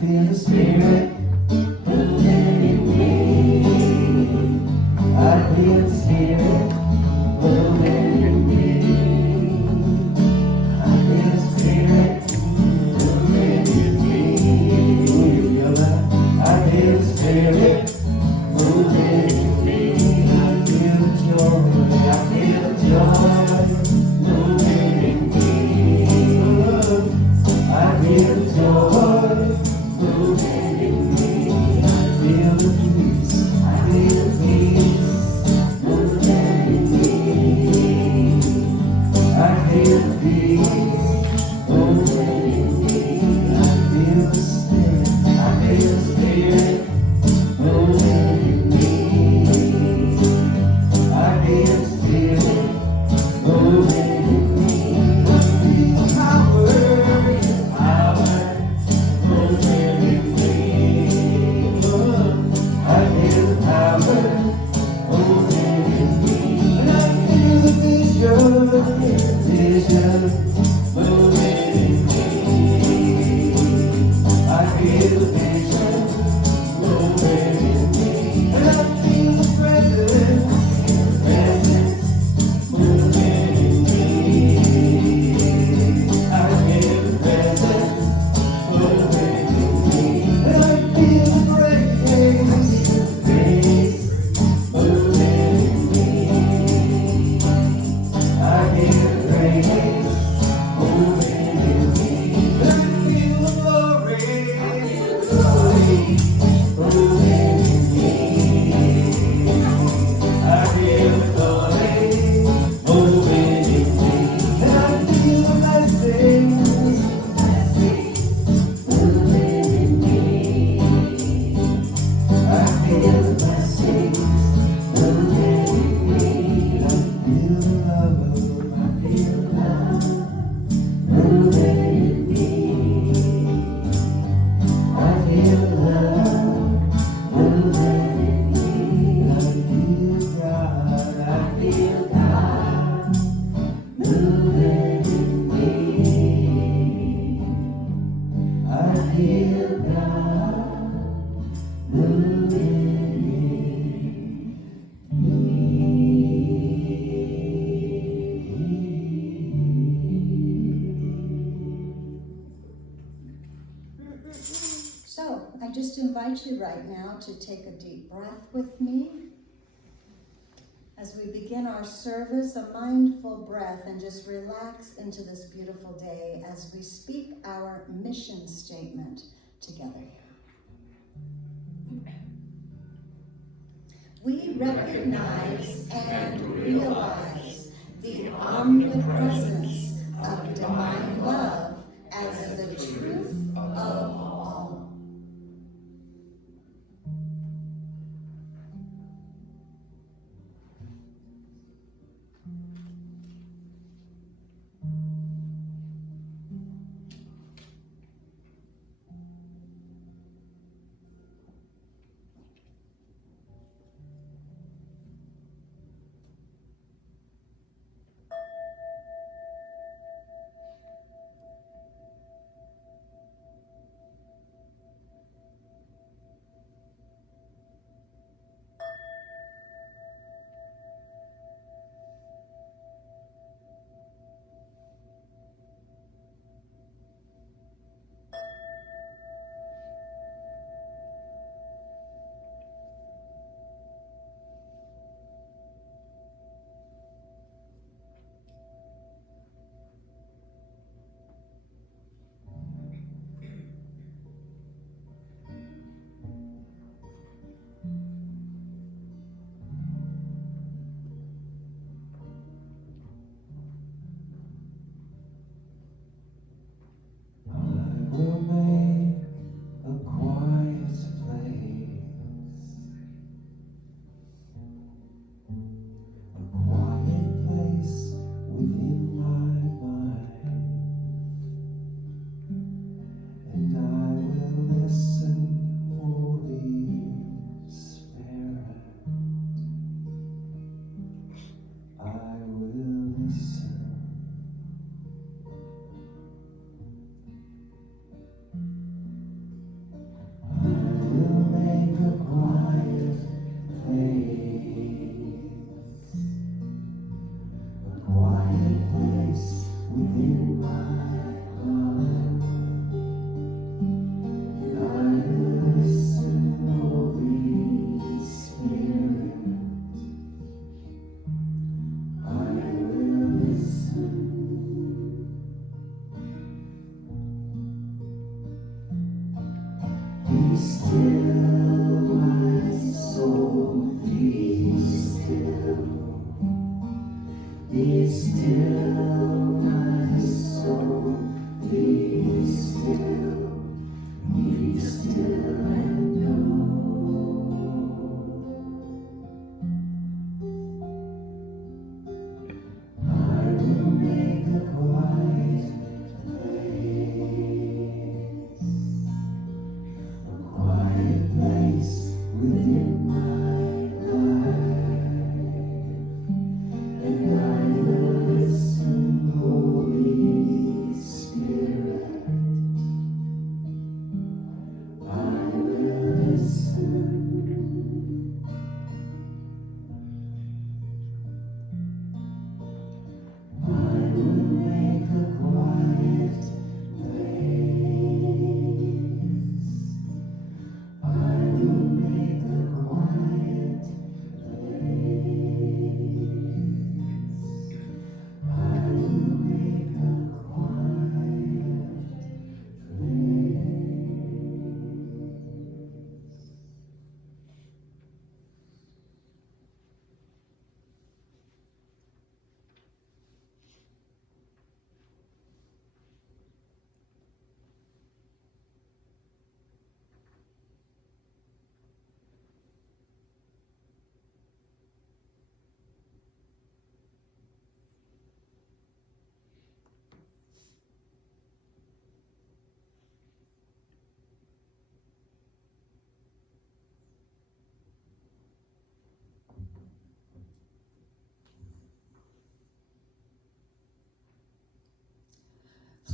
feel the Spirit moving in me. I feel the Spirit moving in me. I feel the Spirit moving in me. Oh, you feel that? I feel the Spirit moving in me. I feel the joy. I feel the joy moving in me. I feel the joy moving in me. I feel the peace. I feel the peace moving in me. I feel the peace moving in me. I feel the Spirit. I feel the Spirit moving in me. I feel the Spirit moving in me. I feel power moving in me. I feel the power moving in me. And I feel the vision moving in me. I feel the vision moving in me. And I feel the presence moving in me. I feel the presence moving in me. And I feel the grace moving in me. I feel the grace moving in me. And I feel the glory moving in me. I feel the glory moving in me. And I feel the blessings moving in me. I feel the blessings moving in me. I feel the love. I feel love moving in me. I feel love moving in me. I feel God. I feel God moving in me. I feel God moving in So, I just invite you right now to take a deep breath with me. As we begin our service, a mindful breath, and just relax into this beautiful day as we speak our mission statement together here. We recognize and realize the omnipresence of divine love as the truth of all.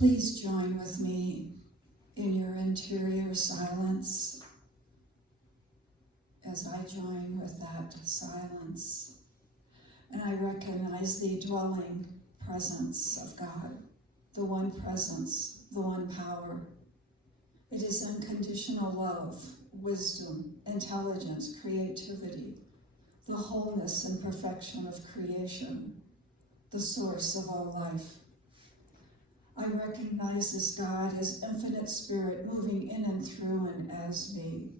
Please join with me in your interior silence as I join with that silence. And I recognize the dwelling presence of God, the one presence, the one power. It is unconditional love, wisdom, intelligence, creativity, the wholeness and perfection of creation, the source of all life. I recognize this God, his infinite spirit moving in and through and as me,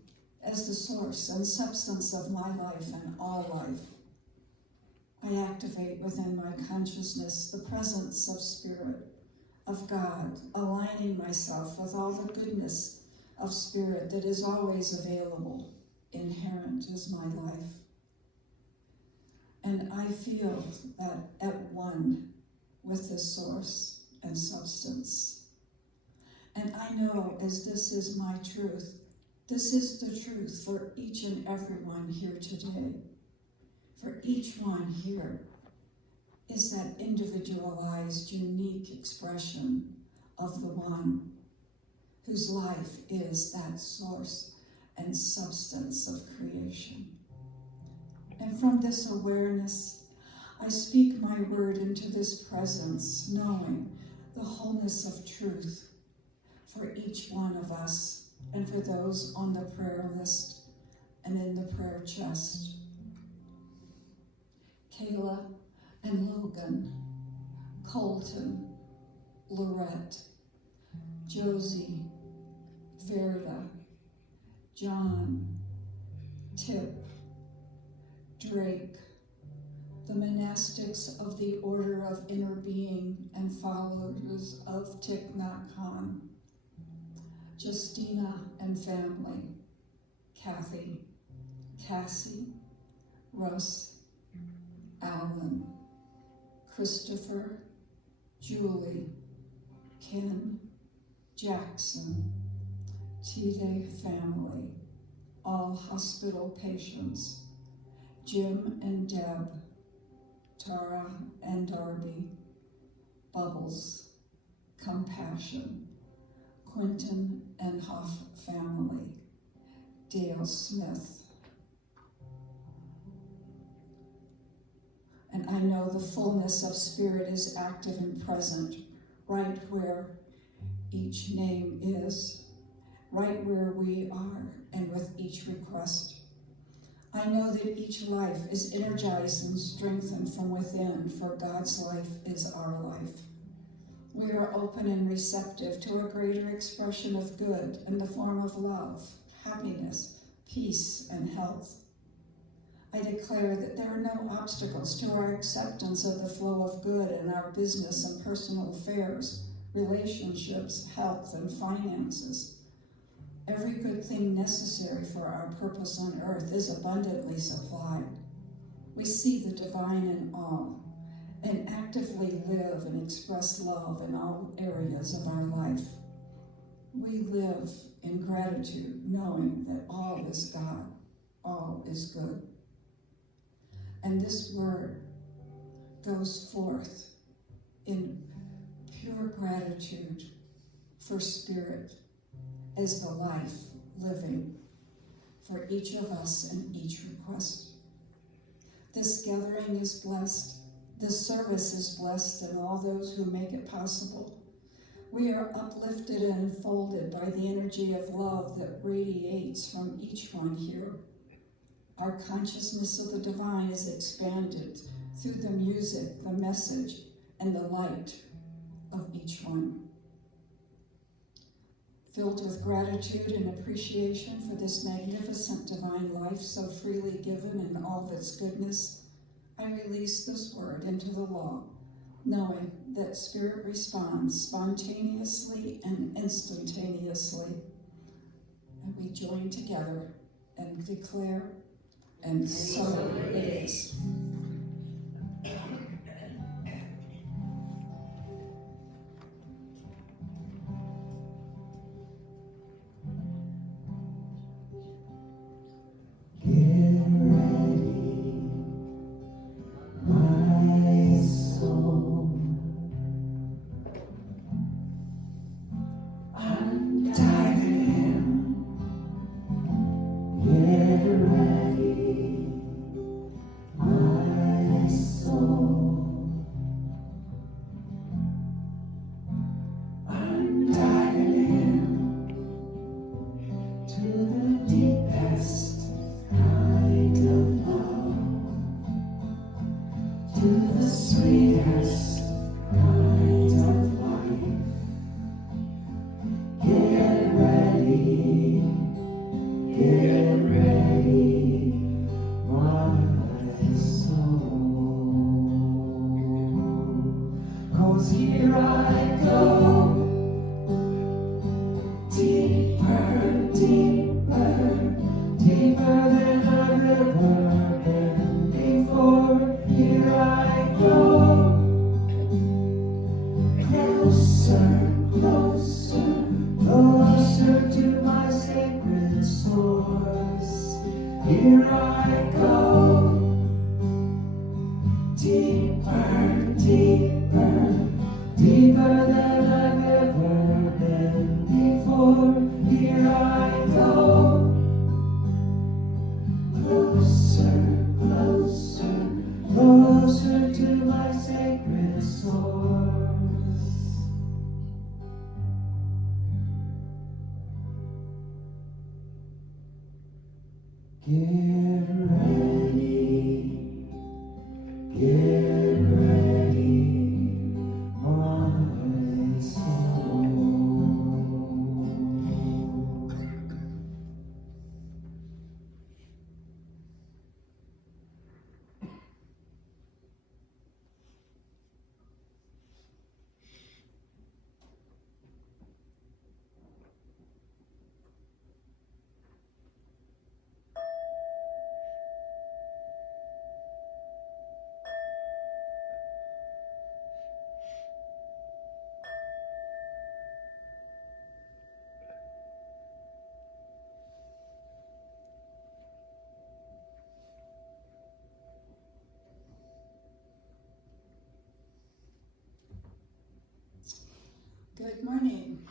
as the source and substance of my life and all life. I activate within my consciousness the presence of spirit, of God, aligning myself with all the goodness of spirit that is always available, inherent as my life. And I feel that at one with this source and substance. And I know, as this is my truth, this is the truth for each and every one here today. For each one here is that individualized, unique expression of the one whose life is that source and substance of creation. And from this awareness, I speak my word into this presence, knowing the wholeness of truth for each one of us and for those on the prayer list and in the prayer chest. Kayla and Logan, Colton, Lorette, Josie, Verda, John, Tip, Drake, the monastics of the Order of Inner Being and followers of Thich Nhat Hanh, Justina and family, Kathy, Cassie, Russ, Alan, Christopher, Julie, Ken, Jackson, Tide family, all hospital patients, Jim and Deb, Tara and Darby, Bubbles, Compassion, Quentin and Hoff family, Dale Smith. And I know the fullness of spirit is active and present right where each name is, right where we are, and with each request. I know that each life is energized and strengthened from within, for God's life is our life. We are open and receptive to a greater expression of good in the form of love, happiness, peace, and health. I declare that there are no obstacles to our acceptance of the flow of good in our business and personal affairs, relationships, health, and finances. Every good thing necessary for our purpose on earth is abundantly supplied. We see the divine in all and actively live and express love in all areas of our life. We live in gratitude, knowing that all is God, all is good. And this word goes forth in pure gratitude for spirit as the life living for each of us and each request. This gathering is blessed. This service is blessed, and all those who make it possible. We are uplifted and enfolded by the energy of love that radiates from each one here. Our consciousness of the divine is expanded through the music, the message, and the light of each one. Filled with gratitude and appreciation for this magnificent divine life so freely given and all of its goodness, I release this word into the law, knowing that spirit responds spontaneously and instantaneously. And we join together and declare, and so it is. Get ready, my soul. knows, here I go. Deeper, deeper, deeper than I've ever been before. Here I go. Closer, closer, closer to my sacred source. Here I go. Deeper, deeper, deeper than I've ever been before. Here I go. Closer, closer, closer to my sacred source. Get ready, get ready, my soul. Good morning.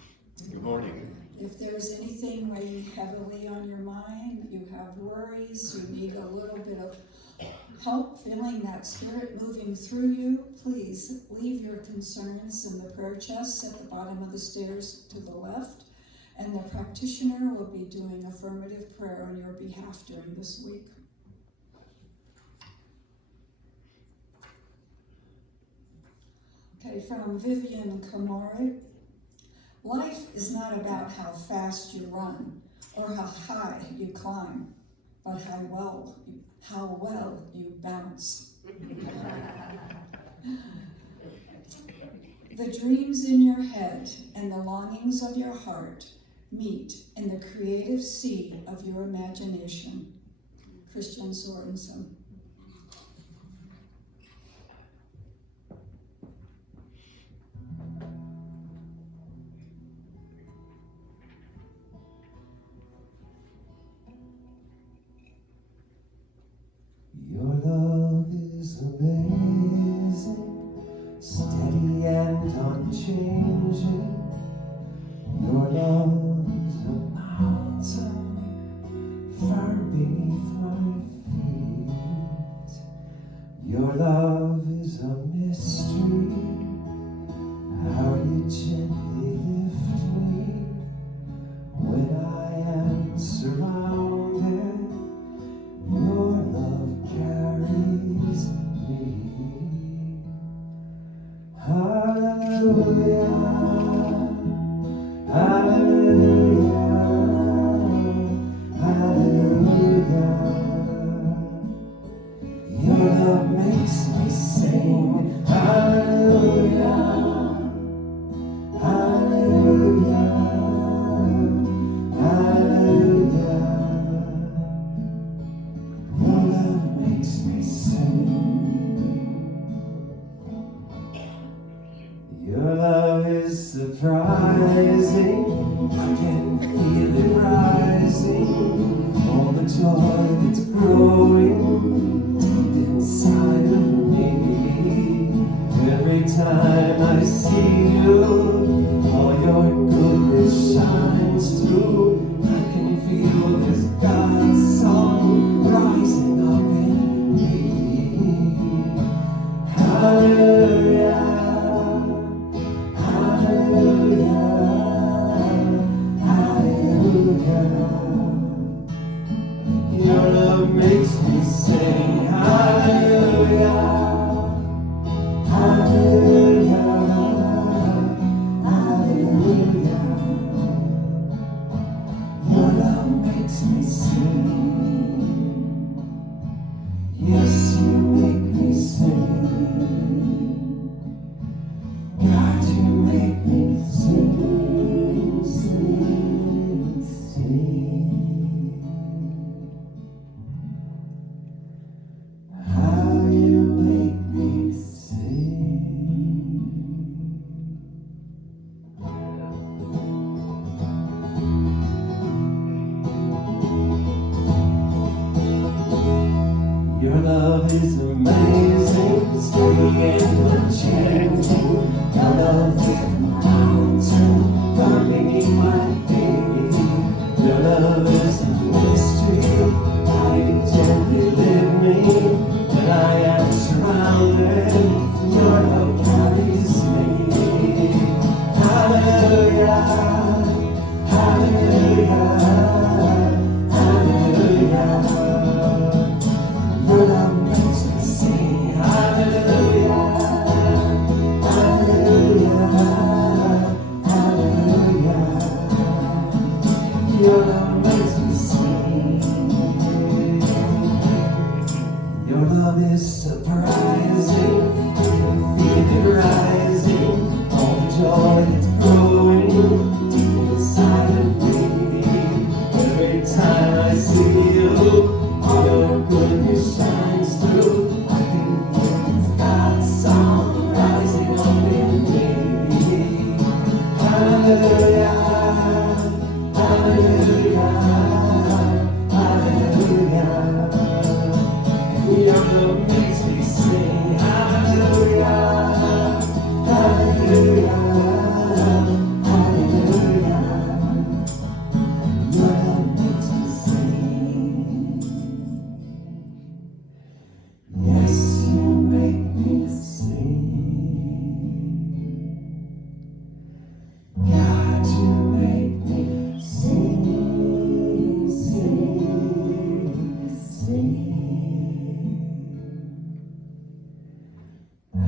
Good morning. If there's anything weighing heavily on your mind, you have worries, you need a little bit of help feeling that spirit moving through you, please leave your concerns in the prayer chest at the bottom of the stairs to the left, and the practitioner will be doing affirmative prayer on your behalf during this week. Okay, from Vivian Kamori. Life is not about how fast you run or how high you climb, but how well you bounce. The dreams in your head and the longings of your heart meet in the creative sea of your imagination. Christian Sorensen. Your love is amazing, steady and unchanging. Your love is a mountain firm beneath my feet. Your love is a mystery, how you gently lift me when I am surrounded. Your love carries me. Hallelujah, hallelujah, hallelujah. Your love makes me sing. Hallelujah, hallelujah, hallelujah. Your love makes me sing. Your love is surprising. I can feel it rising. All the joy that's growing deep inside of me. Every time I see you, all your goodness shines through. I can feel this God's song rising up in me. Hallelujah, hallelujah, hallelujah. Your love makes me sing. Hallelujah, hallelujah, is amazing, it's free and enchanting. Your love is a mountain, far beneath my feet. Your love is a mystery, how you gently lift me when I am surrounded. Your love carries me. Hallelujah, hallelujah, hallelujah. Your love makes me sing. Hallelujah, hallelujah, hallelujah. Your love makes me sing. Your love is surprising, feel it rising, all the joy that's growing deep inside of me. Every time I see you, all your goodness shines through. I can hear God's song rising up in me. Hallelujah, hallelujah, hallelujah. Your love makes me sing. Hallelujah, hallelujah, hallelujah. Your love makes me sing. Yes, you make me sing. God, you make me sing, sing, sing.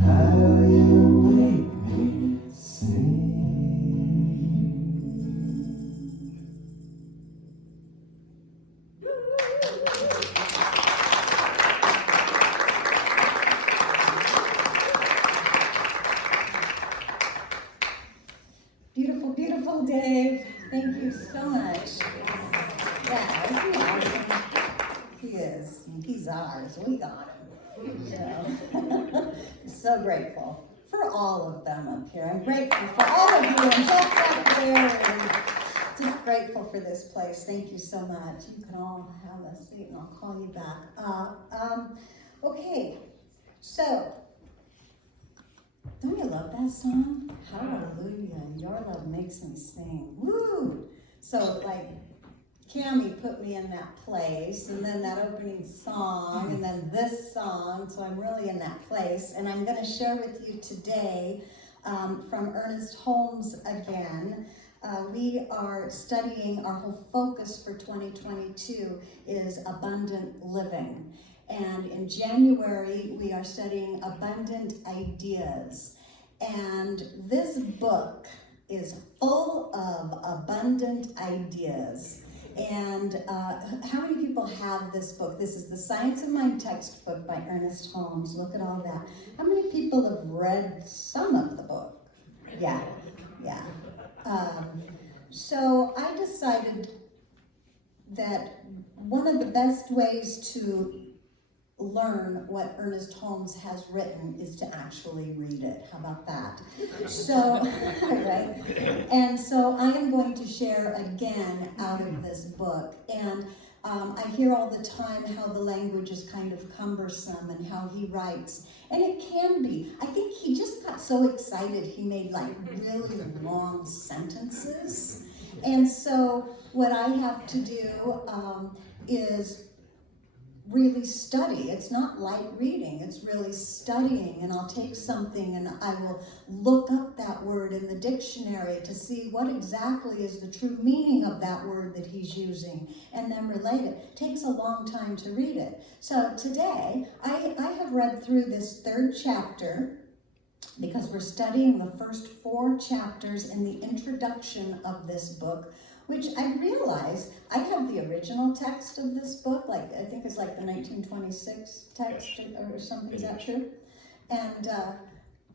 How you make me sing. Beautiful, beautiful, Dave. Thank you so much. Yeah, isn't he awesome? He is. He's ours. We got him. So, so grateful for all of them up here. I'm grateful for all of you and Jeff back there. And just grateful for this place. Thank you so much. You can all have a seat and I'll call you back. Okay, so don't you love that song? Hallelujah, your love makes me sing. Woo! So like Cammie put me in that place, and then that opening song, and then this song, so I'm really in that place. And I'm going to share with you today from Ernest Holmes again. We are studying, our whole focus for 2022 is abundant living. And in January, we are studying abundant ideas. And this book is full of abundant ideas. And how many people have this book? This is the Science of Mind textbook by Ernest Holmes. Look at all that. How many people have read some of the book? Yeah, yeah. So I decided that one of the best ways to learn what Ernest Holmes has written is to actually read it. How about that? So, right? And so I am going to share again out of this book. And I hear all the time how the language is kind of cumbersome and how he writes. And it can be. I think he just got so excited he made like really long sentences. And so what I have to do is really study. It's not light reading, it's really studying. And I'll take something and I will look up that word in the dictionary to see what exactly is the true meaning of that word that he's using, and then relate it. It takes a long time to read it. So today, I have read through this 3rd chapter because we're studying the first 4 chapters in the introduction of this book, which I realize I have the original text of this book, like I think it's like the 1926 text or something. Is that true? And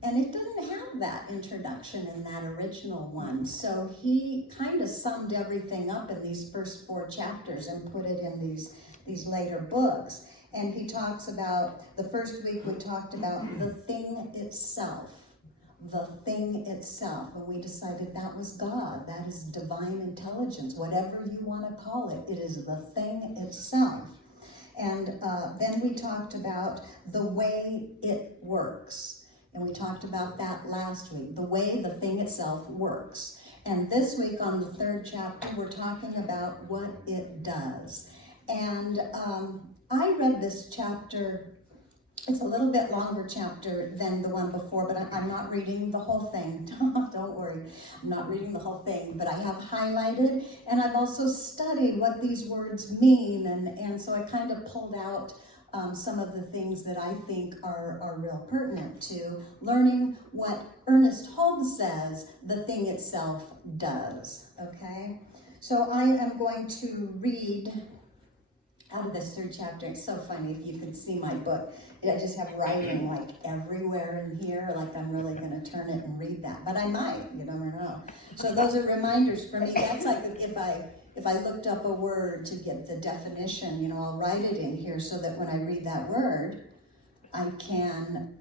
it doesn't have that introduction in that original one. So he kind of summed everything up in these first 4 chapters and put it in these later books. And he talks about, the first week we talked about the thing itself. The thing itself, and we decided that was God, that is divine intelligence, whatever you want to call it, it is the thing itself. And then we talked about the way it works. And we talked about that last week, the way the thing itself works. And this week on the 3rd chapter, we're talking about what it does. And I read this chapter. It's a little bit longer chapter than the one before, but I'm not reading the whole thing. Don't worry, I'm not reading the whole thing, but I have highlighted, and I've also studied what these words mean, and so I kind of pulled out some of the things that I think are real pertinent to learning what Ernest Holmes says the thing itself does, okay? So I am going to read out of this 3rd chapter. It's so funny if you could see my book. I just have writing like everywhere in here, like I'm really going to turn it and read that. But I might, you never know. So those are reminders for me. That's like if I looked up a word to get the definition, you know, I'll write it in here so that when I read that word, I can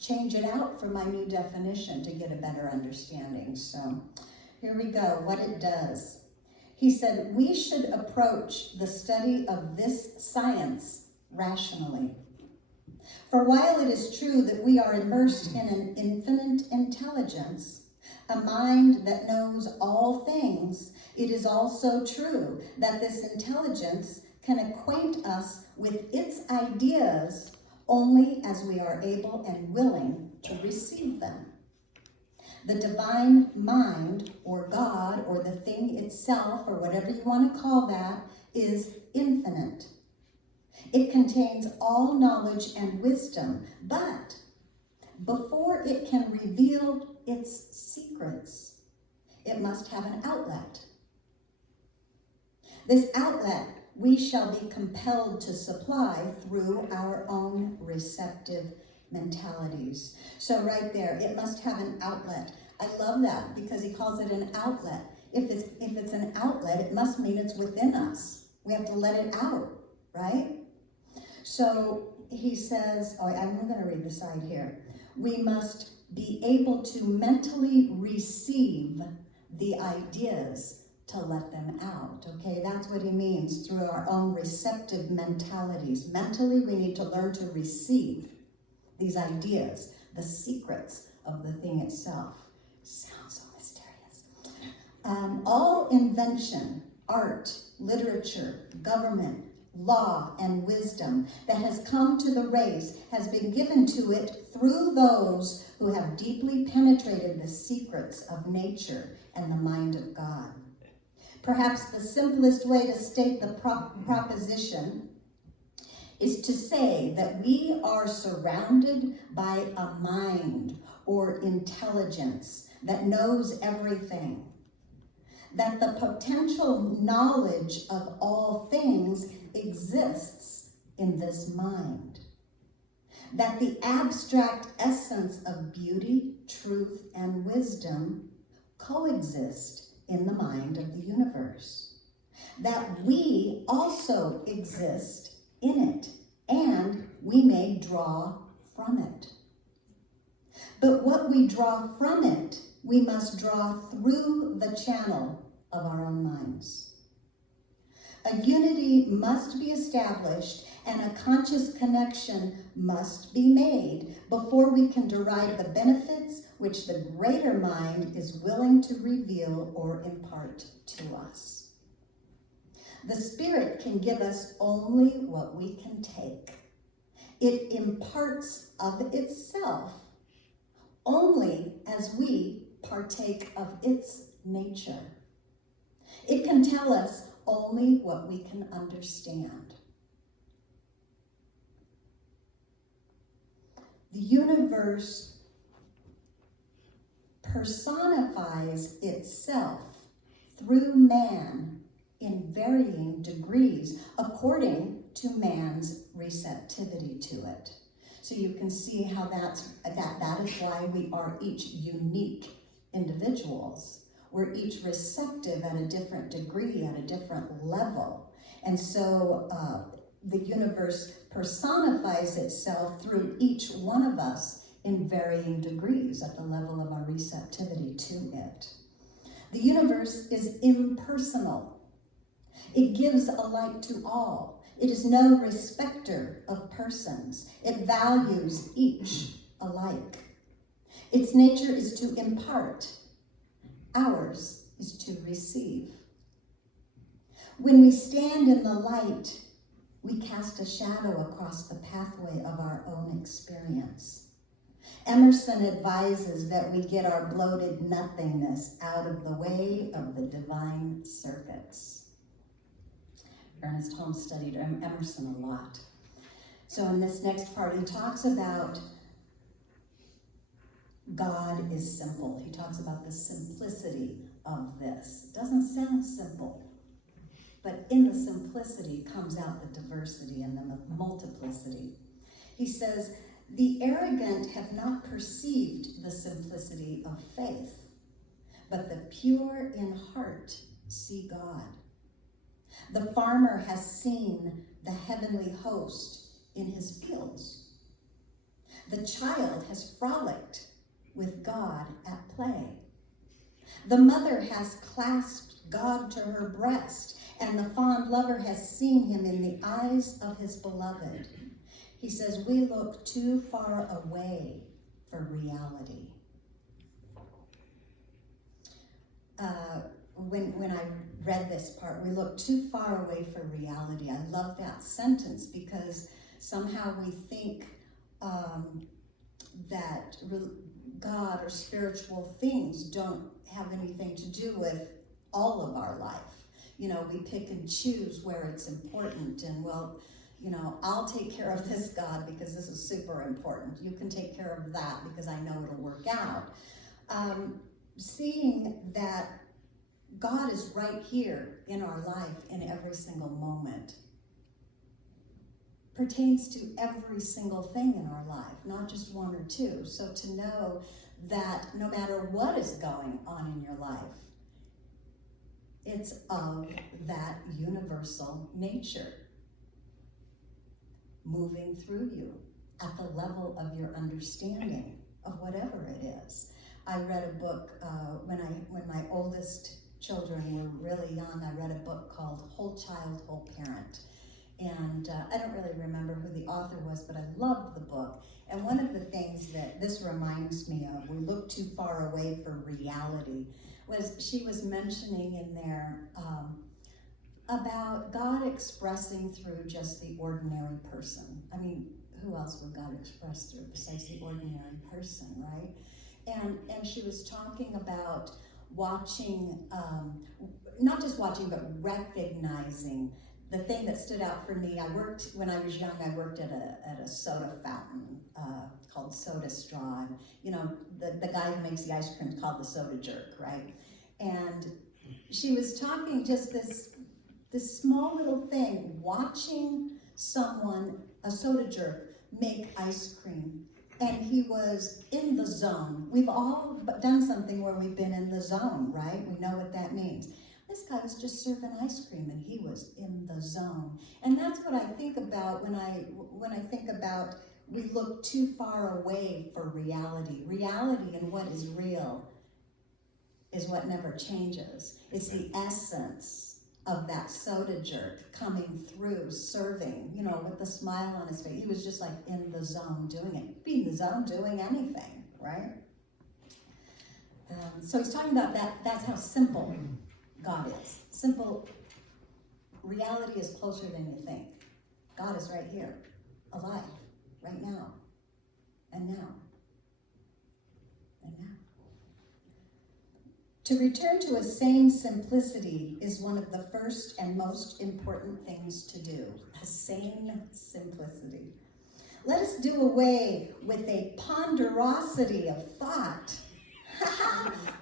change it out for my new definition to get a better understanding. So here we go, what it does. He said, we should approach the study of this science rationally. For while it is true that we are immersed in an infinite intelligence, a mind that knows all things, it is also true that this intelligence can acquaint us with its ideas only as we are able and willing to receive them. The divine mind, or God, or the thing itself, or whatever you want to call that, is infinite. It contains all knowledge and wisdom, but before it can reveal its secrets, it must have an outlet. This outlet we shall be compelled to supply through our own receptive mentalities. So right there, it must have an outlet. I love that because he calls it an outlet. If it's an outlet, it must mean it's within us. We have to let it out, right? So he says, I'm going to read the side here. We must be able to mentally receive the ideas to let them out, okay? That's what he means through our own receptive mentalities. Mentally, we need to learn to receive these ideas, the secrets of the thing itself. Sounds so mysterious. All invention, art, literature, government, law, and wisdom that has come to the race has been given to it through those who have deeply penetrated the secrets of nature and the mind of God. Perhaps the simplest way to state the proposition is to say that we are surrounded by a mind or intelligence that knows everything, that the potential knowledge of all things exists in this mind, that the abstract essence of beauty, truth, and wisdom coexist in the mind of the universe, that we also exist in it, and we may draw from it. But what we draw from it, we must draw through the channel of our own minds. A unity must be established and a conscious connection must be made before we can derive the benefits which the greater mind is willing to reveal or impart to us. The Spirit can give us only what we can take. It imparts of itself only as we partake of its nature. It can tell us only what we can understand. The universe personifies itself through man in varying degrees according to man's receptivity to it. So you can see how that is why we are each unique individuals. We're each receptive at a different degree, at a different level. And so the universe personifies itself through each one of us in varying degrees at the level of our receptivity to it. The universe is impersonal. It gives a light to all. It is no respecter of persons. It values each alike. Its nature is to impart. Ours is to receive. When we stand in the light, we cast a shadow across the pathway of our own experience. Emerson advises that we get our bloated nothingness out of the way of the divine circuits. Ernest Holmes studied Emerson a lot. So in this next part, he talks about God is simple. He talks about the simplicity of this. It doesn't sound simple, but in the simplicity comes out the diversity and the multiplicity. He says, the arrogant have not perceived the simplicity of faith, but the pure in heart see God. The farmer has seen the heavenly host in his fields. The child has frolicked with God at play. The mother has clasped God to her breast, and the fond lover has seen him in the eyes of his beloved. He says, we look too far away for reality. When I read this part, we look too far away for reality. I love that sentence because somehow we think that God or spiritual things don't have anything to do with all of our life. You know, we pick and choose where it's important, and well, you know, I'll take care of this, God, because this is super important. You can take care of that because I know it'll work out. Seeing that God is right here in our life in every single moment pertains to every single thing in our life, not just one or two. So to know that no matter what is going on in your life, it's of that universal nature moving through you at the level of your understanding of whatever it is. I read a book when my oldest children were really young. I read a book called Whole Child, Whole Parent. And I don't really remember who the author was, but I loved the book. And one of the things that this reminds me of, we look too far away for reality, was she was mentioning in there about God expressing through just the ordinary person. I mean, who else would God express through besides the ordinary person, right? And she was talking about watching, not just watching, but recognizing. The thing that stood out for me, when I was young, I worked at a soda fountain called Soda Straw. And, you know, the guy who makes the ice cream is called the soda jerk, right? And she was talking just this small little thing, watching someone, a soda jerk, make ice cream. And he was in the zone. We've all done something where we've been in the zone, right? We know what that means. This guy was just serving ice cream and he was in the zone. And that's what I think about when I think about we look too far away for reality. Reality and what is real is what never changes. It's the essence of that soda jerk coming through, serving, you know, with the smile on his face. He was just like in the zone doing it. Be in the zone doing anything, right? So he's talking about that. That's how simple God is. Simple. Reality is closer than you think. God is right here, alive, right now, and now, and now. To return to a sane simplicity is one of the first and most important things to do. A sane simplicity. Let us do away with a ponderosity of thought.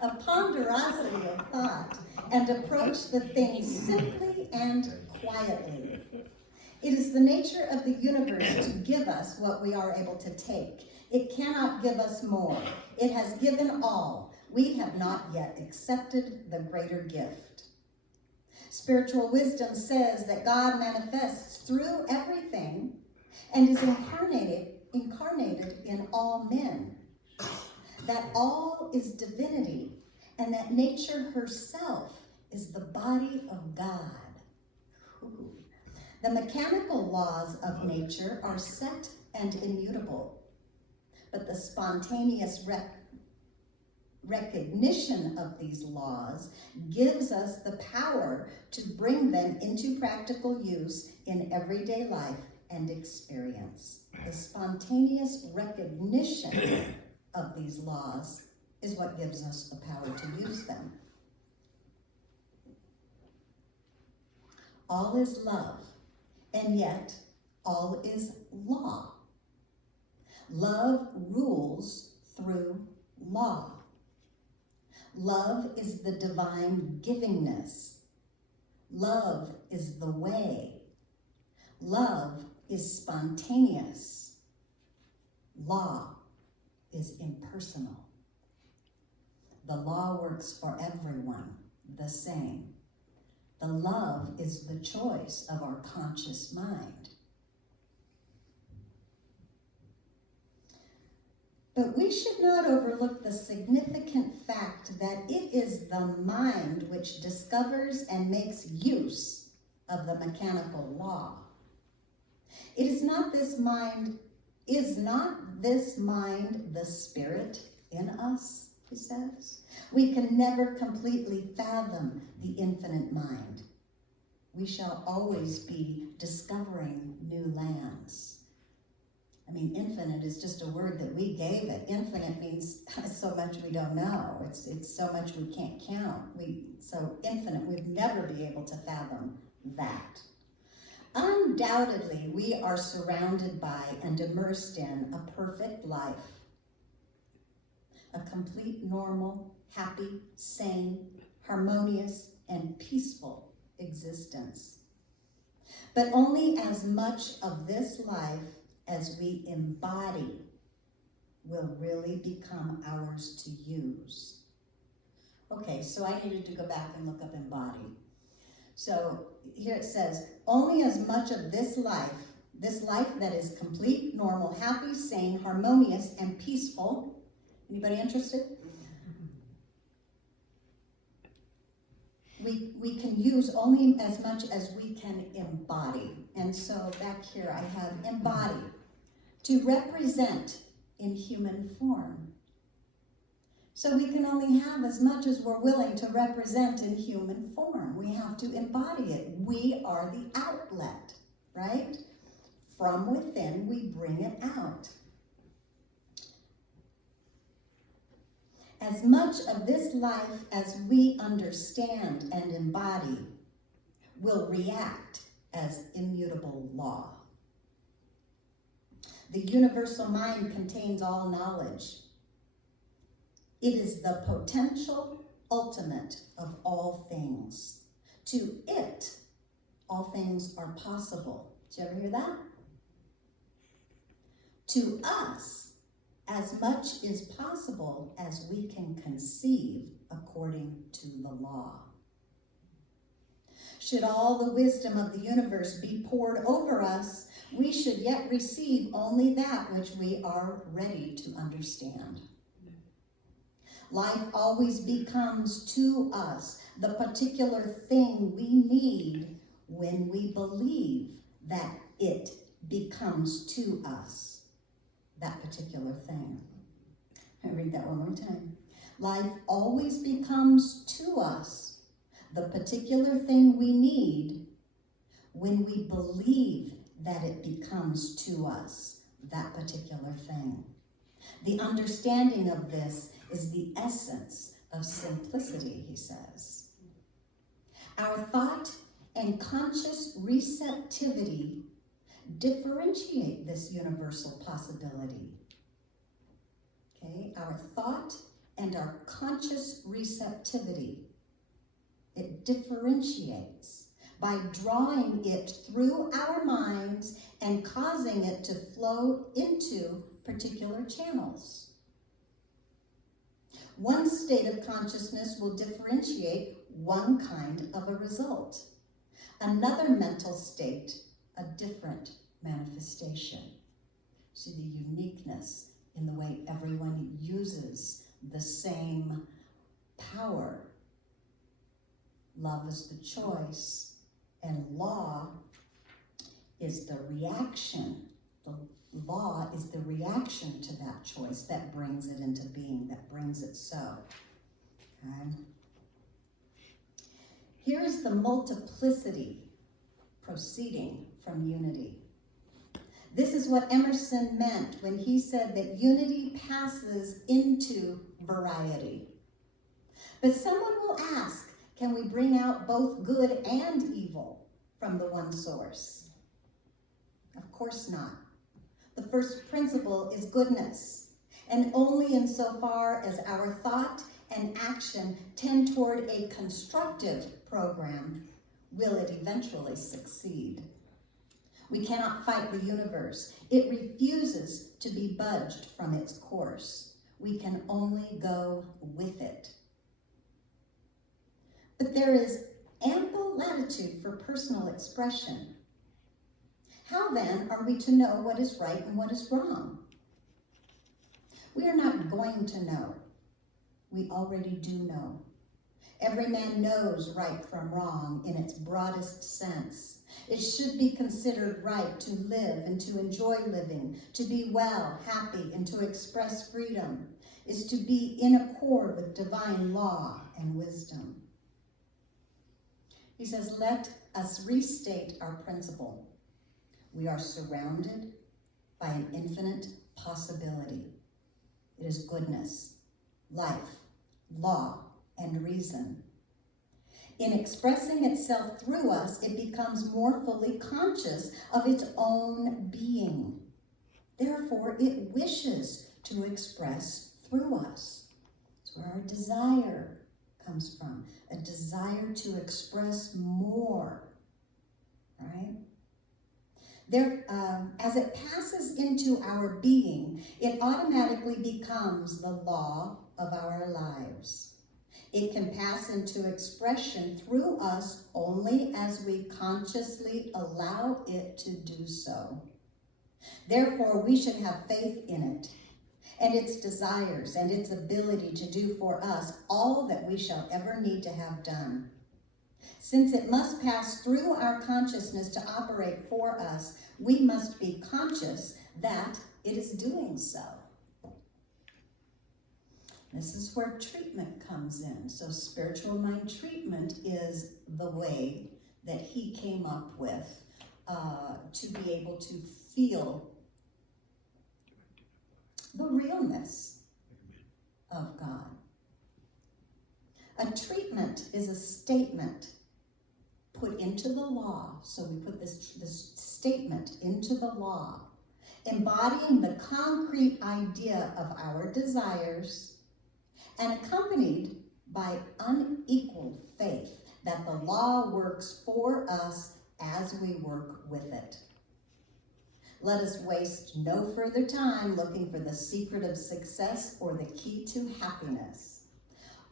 A ponderosity of thought, and approach the things simply and quietly. It is the nature of the universe to give us what we are able to take. It cannot give us more. It has given all. We have not yet accepted the greater gift. Spiritual wisdom says that God manifests through everything and is incarnated in all men. That all is divinity, and that nature herself is the body of God. Ooh. The mechanical laws of nature are set and immutable, but the spontaneous recognition of these laws gives us the power to bring them into practical use in everyday life and experience. The spontaneous recognition of these laws is what gives us the power to use them. All is love, and yet all is law. Love rules through law. Love is the divine givingness. Love is the way. Love is spontaneous. Law is impersonal. The law works for everyone the same. The love is the choice of our conscious mind. But we should not overlook the significant fact that it is the mind which discovers and makes use of the mechanical law. Is not this mind the spirit in us, he says? We can never completely fathom the infinite mind. We shall always be discovering new lands. I mean, infinite is just a word that we gave it. Infinite means so much we don't know. It's so much we can't count. So infinite, we'd never be able to fathom that. Undoubtedly, we are surrounded by and immersed in a perfect life. A complete, normal, happy, sane, harmonious, and peaceful existence. But only as much of this life as we embody will really become ours to use. Okay, so I needed to go back and look up embody. So here it says, only as much of this life that is complete, normal, happy, sane, harmonious, and peaceful. Anybody interested? We can use only as much as we can embody. And so back here I have embody, to represent in human form. So we can only have as much as we're willing to represent in human form. We have to embody it. We are the outlet, right? From within, we bring it out. As much of this life as we understand and embody will react as immutable law. The universal mind contains all knowledge. It is the potential ultimate of all things. To it, all things are possible. Did you ever hear that? To us, as much is possible as we can conceive according to the law. Should all the wisdom of the universe be poured over us, we should yet receive only that which we are ready to understand. Life always becomes to us the particular thing we need when we believe that it becomes to us that particular thing. I'll read that one more time. Life always becomes to us the particular thing we need when we believe that it becomes to us that particular thing. The understanding of this is the essence of simplicity, he says. Our thought and conscious receptivity differentiate this universal possibility. Okay, our thought and our conscious receptivity, it differentiates by drawing it through our minds and causing it to flow into particular channels. One state of consciousness will differentiate one kind of a result. Another mental state, a different manifestation. See the uniqueness in the way everyone uses the same power. Love is the choice, and law is the reaction. The law is the reaction to that choice that brings it into being, that brings it so. Okay? Here is the multiplicity proceeding from unity. This is what Emerson meant when he said that unity passes into variety. But someone will ask, can we bring out both good and evil from the one source? Of course not. The first principle is goodness, and only insofar as our thought and action tend toward a constructive program will it eventually succeed. We cannot fight the universe. It refuses to be budged from its course. We can only go with it. But there is ample latitude for personal expression. How then are we to know what is right and what is wrong? We are not going to know. We already do know. Every man knows right from wrong in its broadest sense. It should be considered right to live and to enjoy living, to be well, happy, and to express freedom, is to be in accord with divine law and wisdom. He says, let us restate our principle. We are surrounded by an infinite possibility. It is goodness, life, law, and reason. In expressing itself through us, it becomes more fully conscious of its own being. Therefore, it wishes to express through us. That's where our desire comes from, a desire to express more, right? As it passes into our being, it automatically becomes the law of our lives. It can pass into expression through us only as we consciously allow it to do so. Therefore, we should have faith in it and its desires and its ability to do for us all that we shall ever need to have done. Since it must pass through our consciousness to operate for us, we must be conscious that it is doing so. This is where treatment comes in. So spiritual mind treatment is the way that he came up with to be able to feel the realness of God. A treatment is a statement put into the law. So we put this statement into the law, embodying the concrete idea of our desires and accompanied by unequaled faith that the law works for us as we work with it. Let us waste no further time looking for the secret of success or the key to happiness.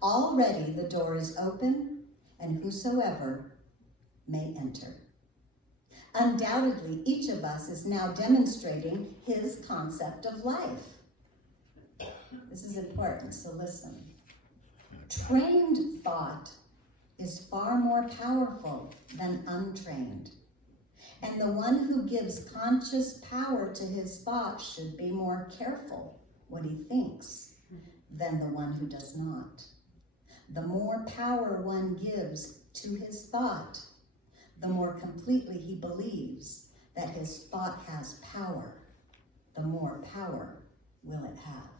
Already the door is open, and whosoever may enter. Undoubtedly, each of us is now demonstrating his concept of life. This is important, so listen. Trained thought is far more powerful than untrained. And the one who gives conscious power to his thought should be more careful what he thinks than the one who does not. The more power one gives to his thought, the more completely he believes that his thought has power, the more power will it have.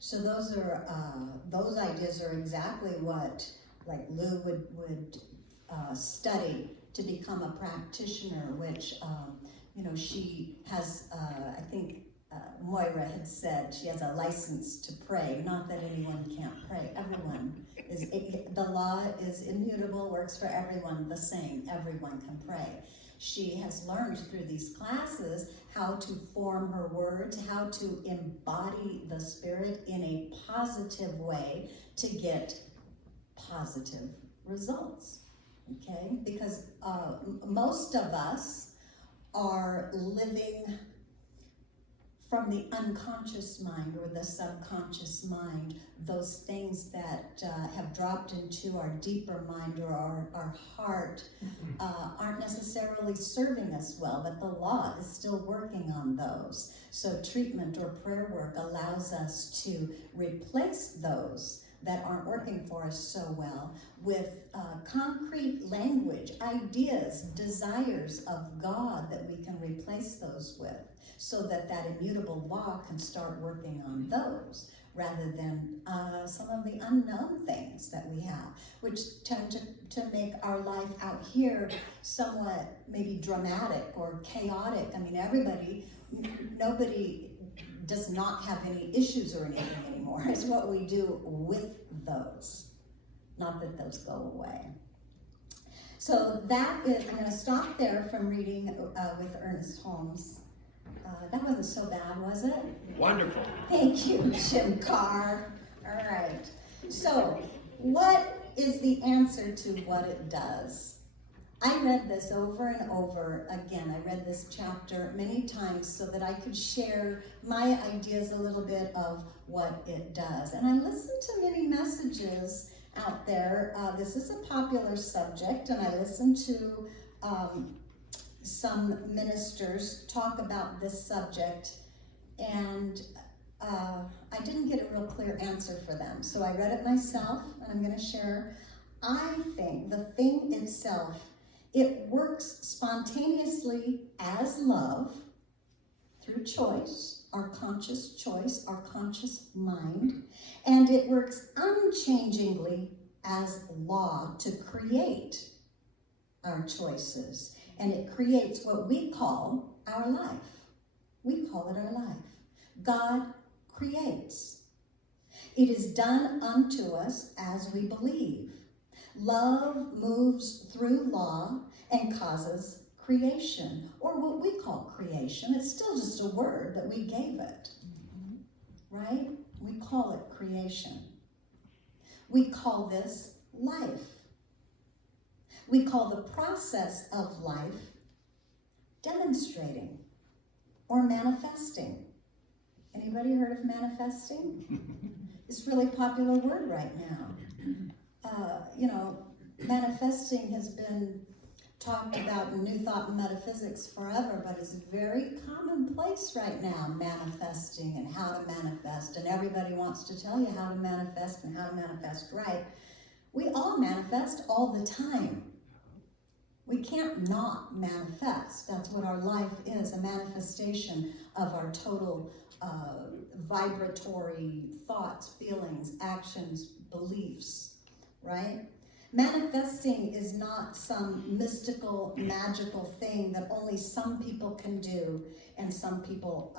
So those ideas are exactly what, like, Lou would study to become a practitioner, which she has. I think Moira had said she has a license to pray. Not that anyone can't pray. Everyone is. The law is immutable, works for everyone the same. Everyone can pray. She has learned through these classes how to form her words, how to embody the Spirit in a positive way to get positive results, okay? Because most of us are living from the unconscious mind or the subconscious mind, those things that have dropped into our deeper mind or our heart aren't necessarily serving us well, but the law is still working on those. So treatment or prayer work allows us to replace those that aren't working for us so well with concrete language, ideas, desires of God that we can replace those with, so that that immutable law can start working on those rather than some of the unknown things that we have, which tend to make our life out here somewhat maybe dramatic or chaotic. I mean, nobody does not have any issues or anything anymore. It's what we do with those, not that those go away. So that is, I'm going to stop there from reading with Ernest Holmes. That wasn't so bad, was it? Wonderful. Thank you, Jim Carr. All right. So, what is the answer to what it does? I read this over and over again. I read this chapter many times so that I could share my ideas a little bit of what it does. And I listened to many messages out there. This is a popular subject, and I listened to some ministers talk about this subject, and I didn't get a real clear answer for them. So I read it myself, and I'm going to share. I think the thing itself, it works spontaneously as love through choice, our conscious mind, and it works unchangingly as law to create our choices. And it creates what we call our life. We call it our life. God creates. It is done unto us as we believe. Love moves through law and causes creation, or what we call creation. It's still just a word that we gave it, right? We call it creation. We call this life. We call the process of life demonstrating or manifesting. Anybody heard of manifesting? It's a really popular word right now. Manifesting has been talked about in New Thought and Metaphysics forever, but it's very commonplace right now, manifesting and how to manifest, and everybody wants to tell you how to manifest and how to manifest right. We all manifest all the time. We can't not manifest. That's what our life is, a manifestation of our total vibratory thoughts, feelings, actions, beliefs, right? Manifesting is not some mystical, magical thing that only some people can do, and some people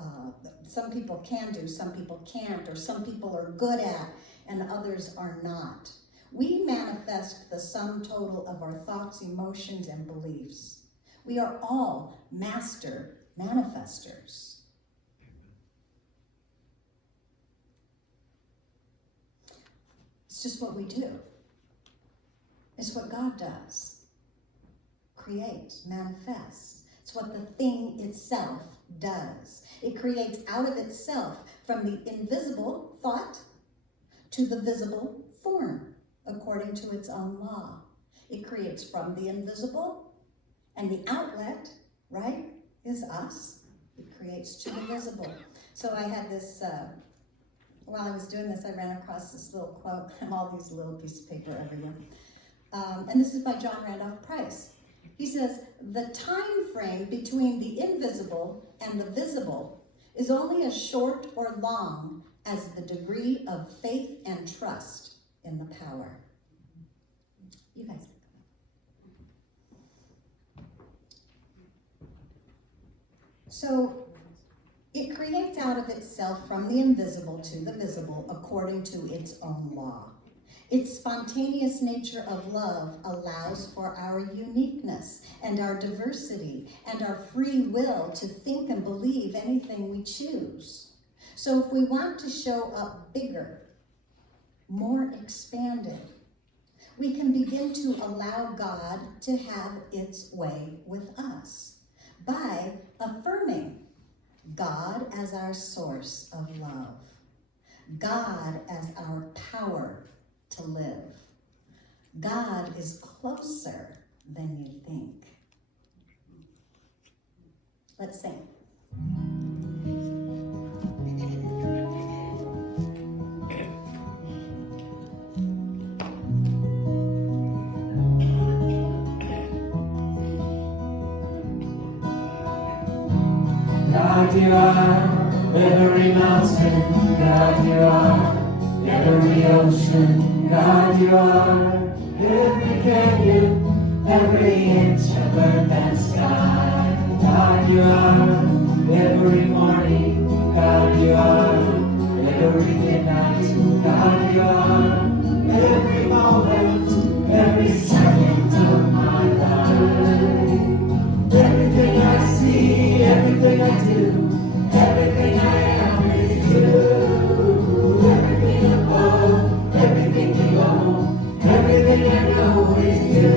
can do, some people can't, or some people are good at, and others are not. We manifest the sum total of our thoughts, emotions, and beliefs. We are all master manifestors. It's just what we do. It's what God does. Creates, manifests. It's what the thing itself does. It creates out of itself from the invisible thought to the visible form, according to its own law. It creates from the invisible, and the outlet, right, is us. It creates to the visible. So I had this, while I was doing this, I ran across this little quote. I have all these little pieces of paper every year. And this is by John Randolph Price. He says, the time frame between the invisible and the visible is only as short or long as the degree of faith and trust in the power. You guys. So it creates out of itself from the invisible to the visible according to its own law. Its spontaneous nature of love allows for our uniqueness and our diversity and our free will to think and believe anything we choose. So if we want to show up bigger, more expanded, we can begin to allow God to have its way with us by affirming God as our source of love. God as our power to live. God is closer than you think. Let's sing. God, you are every mountain. God, you are every ocean. God, you are every canyon, every inch of earth and sky. God, you are every morning. God, you are every midnight. God, you are every moment, every second of my life. Everything I see, everything I do, everything I am is you. Everything above, everything below, everything I know is you.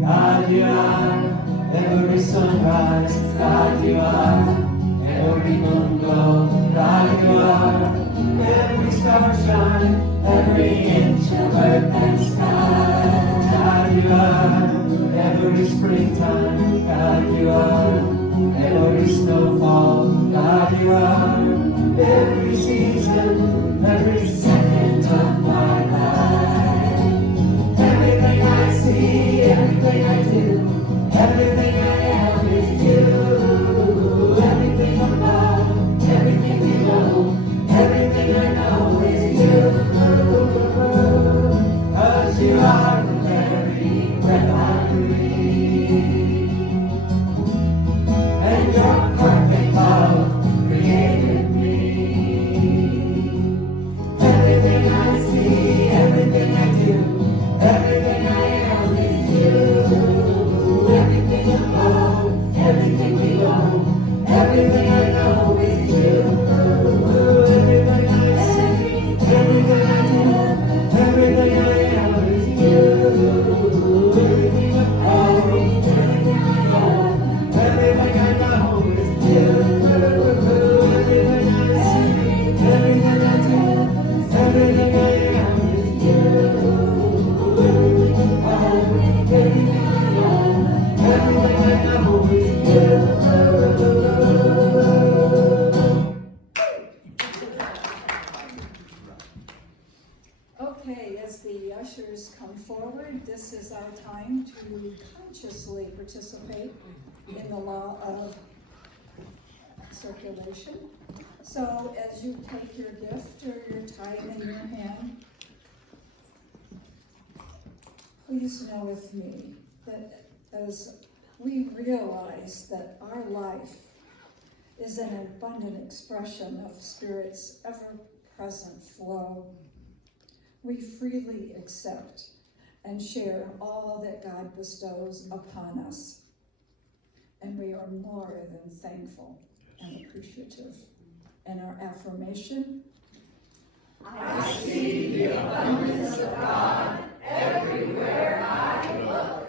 God, you are every sunrise. God, you are every moon glow. God, you are every star shine, every inch of earth and sky. God, you are every springtime. God, you are every snowfall. God, you are every season, every second of my life. Everything I see, everything I do, everything I am is you. Everything above, everything below, everything I know is you. 'Cause you are the very breath I breathe, and your perfect love created me. Everything I see, everything I do, everything I am is you. Everything above, everything below, everything I know is you. Everything I see, everything I do, everything I am is you. Everything above, everything below, everything I know is you. Everything I see, everything I do, everything I am is you. Everything above, everything below, everything I know is you. Okay, as the ushers come forward, this is our time to consciously participate in the law of circulation. So as you take your gift or your tithe in your hand, please know with me that as we realize that our life is an abundant expression of Spirit's ever-present flow, we freely accept and share all that God bestows upon us. And we are more than thankful and appreciative. And our affirmation: I see the abundance of God everywhere I look.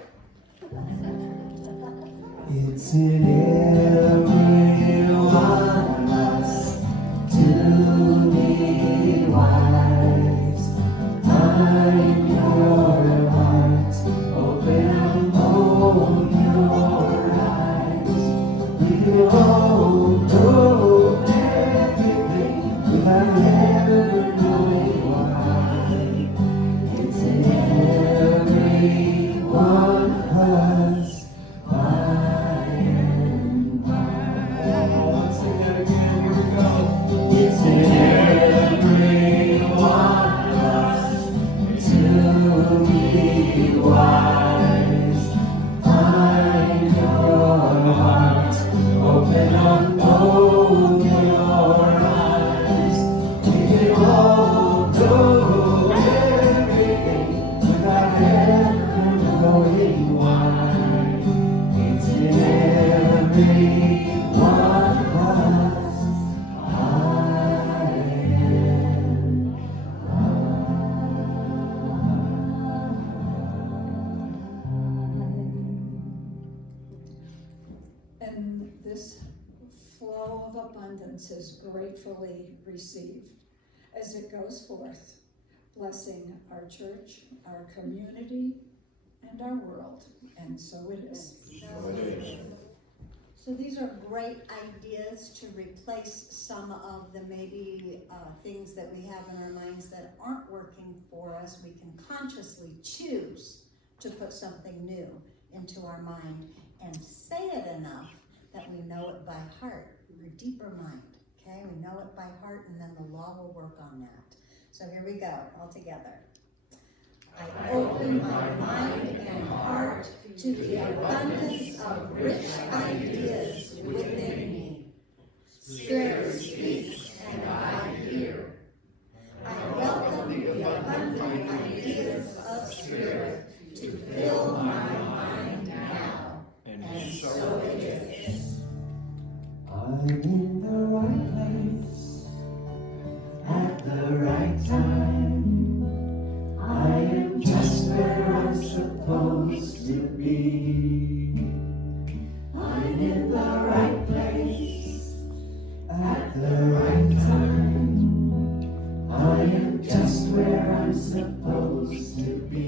It's in every one of us to be wise. Find your heart, open and hold your eyes. We can all know everything without ever knowing why. It's in every one of us, by and by. gratefully received as it goes forth, blessing our church, our community, and our world. And so it is. So these are great ideas to replace some of the maybe things that we have in our minds that aren't working for us. We can consciously choose to put something new into our mind and say it enough that we know it by heart, our deeper mind, okay? We know it by heart, and then the law will work on that. So here we go, all together. I open my mind and heart to the abundance of rich ideas within me. Spirit speaks and I hear. I welcome the abundant ideas of Spirit to fill my mind now. And so it is. I'm in the right place at the right time. I am just where I'm supposed to be. I'm in the right place at the right time. I am just where I'm supposed to be.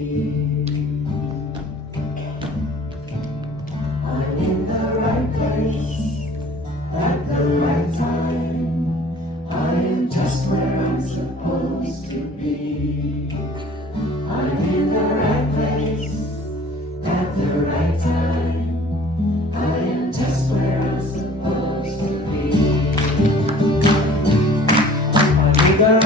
I'm in the right place at the right time. I am just where I'm supposed to be. I'm in the right place at the right time. I am just where I'm supposed to be. I'm in the